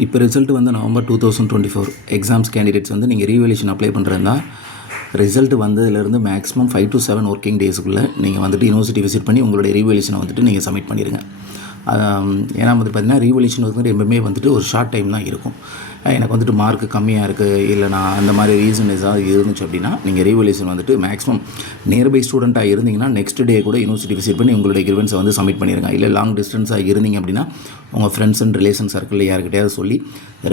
இப்போ ரிசல்ட் வந்து November 2024 exams candidates வந்து நீங்கள் ரீவேல்யூஷன் அப்ளை பண்ணுறதா ரிசல்ட் வந்ததுலேருந்து மேக்ஸிமம் 5 to 7 ஒர்க்கிங் டேஸுக்குள்ளே நீங்கள் வந்துட்டு யூனிவர்சிட்டி விசிட் பண்ணி உங்களுடைய ரீவேல்யூஷனை வந்துட்டு நீங்கள் சப்மிட் பண்ணிடுங்க. ஏன்னா வந்து பார்த்திங்கன்னா ரீவேல்யூஷன் வந்துட்டு எப்பவுமே வந்துட்டு ஒரு ஷார்ட் டைம் தான் இருக்கும். எனக்கு வந்துட்டு மார்க் கம்மியாக இருக்குது இல்லை நான் அந்த மாதிரி ரீசன் ஏதாவது இருந்துச்சு அப்படின்னா நீங்கள் ரீவேல்யூஷன் வந்துட்டு மேக்ஸிமம் நியர்பை ஸ்டூடெண்ட்டாக இருந்தீங்கன்னா நெக்ஸ்ட் டே கூட யூனிவர்சிட்டி விசிட் பண்ணி உங்களுடைய கிரிவன்ஸை வந்து சப்மிட் பண்ணிடுங்க. இல்லை லாங் டிஸ்டன்ஸாக இருந்தீங்க அப்படின்னா உங்கள் ஃப்ரெண்ட்ஸ் அண்ட் ரிலேஷன் சர்க்கிளில் யாருக்கிட்டையாவது சொல்லி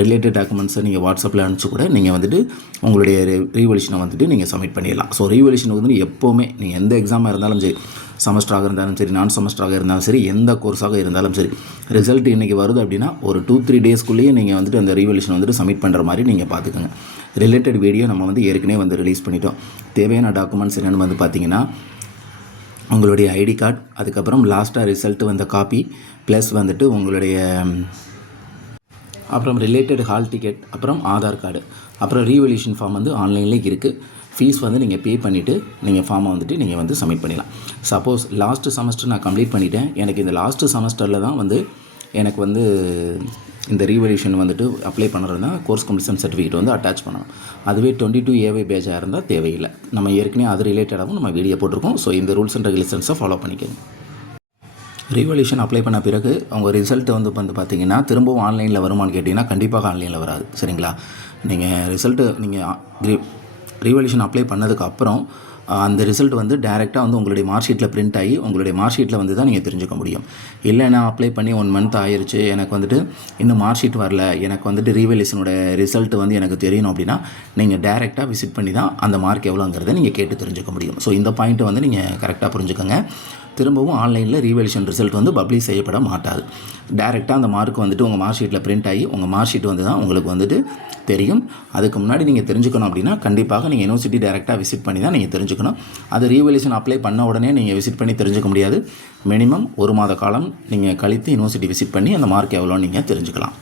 ரிலேட்டட் டாக்குமெண்ட்ஸை நீங்கள் வாட்ஸ்அப்பில் அனுப்பிச்சு கூட நீங்கள் வந்துட்டு உங்களுடைய ரீவேல்யூஷனை வந்துட்டு நீங்கள் சப்மிட் பண்ணிடலாம். ஸோ ரீவேல்யூஷன் வந்து எப்போவுமே நீங்கள் எந்த எக்ஸாமாக இருந்தாலும் சரி, செமஸ்டராக இருந்தாலும் சரி, நான் செமஸ்டராக இருந்தாலும் சரி, எந்த கோர்ஸாக இருந்தாலும் சரி, ரிசல்ட் இன்றைக்கி வருது அப்படின்னா ஒரு 2-3 டேஸ்க்குள்ளேயே நீங்கள் வந்துட்டு அந்த ரீவேல்யூஷன் வந்துட்டு சப்மிட் பண்ணுற மாதிரி நீங்கள் பார்த்துக்கோங்க. ரிலேட்டட் வீடியோ நம்ம வந்து ஏற்கனவே வந்து ரிலீஸ் பண்ணிட்டோம். தேவையான டாக்குமெண்ட்ஸ் என்னென்னு வந்து பார்த்திங்கன்னா உங்களுடைய ஐடி கார்டு, அதுக்கப்புறம் லாஸ்ட்டாக ரிசல்ட் வந்த காப்பி, ப்ளஸ் வந்துட்டு உங்களுடைய அப்புறம் ரிலேட்டட் ஹால் டிக்கெட், அப்புறம் ஆதார் கார்டு, அப்புறம் ரீவேல்யூஷன் ஃபார்ம் வந்து ஆன்லைன்லேயே இருக்குது. ஃபீஸ் வந்து நீங்கள் பே பண்ணிவிட்டு நீங்கள் ஃபார்மை வந்துட்டு நீங்கள் வந்து சப்மிட் பண்ணிடலாம். சப்போஸ் லாஸ்ட்டு செமஸ்டர் நான் கம்ப்ளீட் பண்ணிட்டேன், எனக்கு இந்த லாஸ்ட்டு செமஸ்டரில் தான் வந்து எனக்கு வந்து இந்த ரீவேல்யூஷன் வந்துட்டு அப்ளை பண்ணுறதுனா கோர்ஸ் கம்ப்ளீஷன் சர்டிஃபிகேட் வந்து அட்டாச் பண்ணணும். அதுவே 22A பேஜாக இருந்தால் தேவையில்லை. நம்ம ஏற்கனவே அது ரிலேட்டடாகவும் நம்ம வீடியோ போட்டிருக்கோம். ஸோ இந்த ரூல்ஸ் அண்ட் ரெகுலேஷன்ஸை ஃபாலோ பண்ணிக்கோங்க. ரீவேல்யூஷன் அப்ளை பண்ண பிறகு உங்கள் ரிசல்ட் வந்து பார்த்திங்கன்னா திரும்பவும் ஆன்லைனில் வருமானு கேட்டிங்கன்னா கண்டிப்பாக ஆன்லைனில் வராது. சரிங்களா? நீங்கள் ரிசல்ட்டு நீங்கள் ரீவேல்யூஷன் அப்ளை பண்ணதுக்கப்புறம் அந்த ரிசல்ட் வந்து டேரெக்டாக வந்து உங்களுடைய மார்க் ஷீட்டில் பிரிண்ட் ஆகி உங்களுடைய மார்க் ஷீட்டில் வந்து தான் நீங்கள் தெரிஞ்சுக்க முடியும். இல்லை நான் அப்ளை பண்ணி 1 month ஆயிடுச்சு, எனக்கு வந்துட்டு இன்னும் மார்க் ஷீட் வரல, எனக்கு வந்துட்டு ரீவேல்யூஷனோட ரிசல்ட் வந்து எனக்கு தெரியணும் அப்படின்னா நீங்கள் டேரெக்டாக விசிட் பண்ணி தான் அந்த மார்க் எவ்வளோங்கிறத நீங்கள் கேட்டு தெரிஞ்சுக்க முடியும். ஸோ இந்த பாயிண்ட்டை வந்து நீங்கள் கரெக்டாக புரிஞ்சுக்கோங்க. திரும்பவும் ஆன்லைனில் ரீவேல்யூஷன் ரிசல்ட் வந்து பப்ளிஷ் செய்யப்பட மாட்டாது. டேரெக்டாக அந்த மார்க் வந்துட்டு உங்கள் மார்க் ஷீட்டில் பிரிண்ட் ஆகி உங்கள் மார்க் ஷீட் வந்து தான் உங்களுக்கு வந்துட்டு தெரியும். அதுக்கு முன்னாடி நீங்கள் தெரிஞ்சுக்கணும் அப்படின்னா கண்டிப்பாக நீங்கள் யூனிவர்சிட்டி டேரெக்டாக விசிட் பண்ணி தான் நீங்கள் தெரிஞ்சுக்கணும். அது ரீவேல்யூஷன் அப்ளை பண்ண உடனே நீங்கள் விசிட் பண்ணி தெரிஞ்சுக்க முடியாது. மினிமம் 1 மாத காலம் நீங்கள் கழித்து யூனிவர்சிட்டி விசிட் பண்ணி அந்த மார்க் எவ்வளோன்னு நீங்கள் தெரிஞ்சுக்கலாம்.